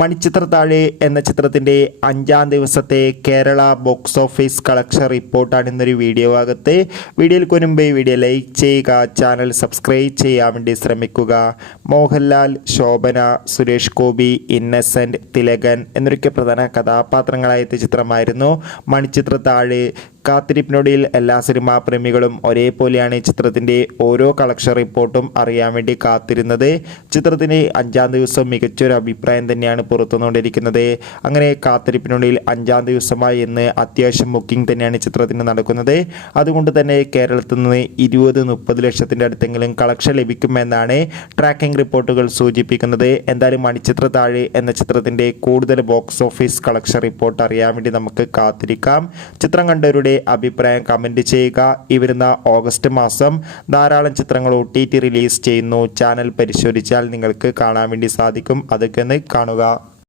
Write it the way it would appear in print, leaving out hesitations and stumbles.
മണിച്ചിത്രത്താഴ് എന്ന ചിത്രത്തിൻ്റെ 5-ാം ദിവസത്തെ കേരള ബോക്സ് ഓഫീസ് കളക്ഷൻ റിപ്പോർട്ടാണ് ഇന്നൊരു വീഡിയോ ഭാഗത്ത്. വീഡിയോയിൽ മുൻപ് വീഡിയോ ലൈക്ക് ചെയ്യുക, ചാനൽ സബ്സ്ക്രൈബ് ചെയ്യാൻ വേണ്ടി ശ്രമിക്കുക. മോഹൻലാൽ, ശോഭന, സുരേഷ് ഗോപി, ഇന്നസെൻറ്റ്, തിലകൻ എന്നൊക്കെ പ്രധാന കഥാപാത്രങ്ങളായ ചിത്രമായിരുന്നു മണിച്ചിത്രത്താഴ്. കാത്തിരിപ്പിനൊടിയിൽ എല്ലാ സിനിമാ പ്രേമികളും ഒരേപോലെയാണ് ചിത്രത്തിൻ്റെ ഓരോ കളക്ഷൻ റിപ്പോർട്ടും അറിയാൻ വേണ്ടി കാത്തിരുന്നത്. ചിത്രത്തിന് 5-ാം ദിവസം മികച്ചൊരു അഭിപ്രായം തന്നെയാണ് പുറത്തുകൊണ്ടിരിക്കുന്നത്. അങ്ങനെ കാത്തിരിപ്പിനൊടിയിൽ 5-ാം ദിവസമായി ഇന്ന് അത്യാവശ്യം ബുക്കിംഗ് തന്നെയാണ് ചിത്രത്തിന് നടക്കുന്നത്. അതുകൊണ്ട് തന്നെ കേരളത്തിൽ നിന്ന് 20-30 ലക്ഷത്തിൻ്റെ അടുത്തെങ്കിലും കളക്ഷൻ ലഭിക്കുമെന്നാണ് ട്രാക്കിംഗ് റിപ്പോർട്ടുകൾ സൂചിപ്പിക്കുന്നത്. എന്തായാലും മണിച്ചിത്രത്താഴ് എന്ന ചിത്രത്തിൻ്റെ കൂടുതൽ ബോക്സ് ഓഫീസ് കളക്ഷൻ റിപ്പോർട്ട് അറിയാൻ വേണ്ടി നമുക്ക് കാത്തിരിക്കാം. ചിത്രം കണ്ടവരുടെ അഭിപ്രായം കമന്റ് ചെയ്യുക. ഈ വരുന്ന ഓഗസ്റ്റ് മാസം ധാരാളം ചിത്രങ്ങൾ OTT റിലീസ് ചെയ്യുന്നു. ചാനൽ പരിശോധിച്ചാൽ നിങ്ങൾക്ക് കാണാൻ വേണ്ടി സാധിക്കും. അതൊക്കെ ഒന്ന് കാണുക.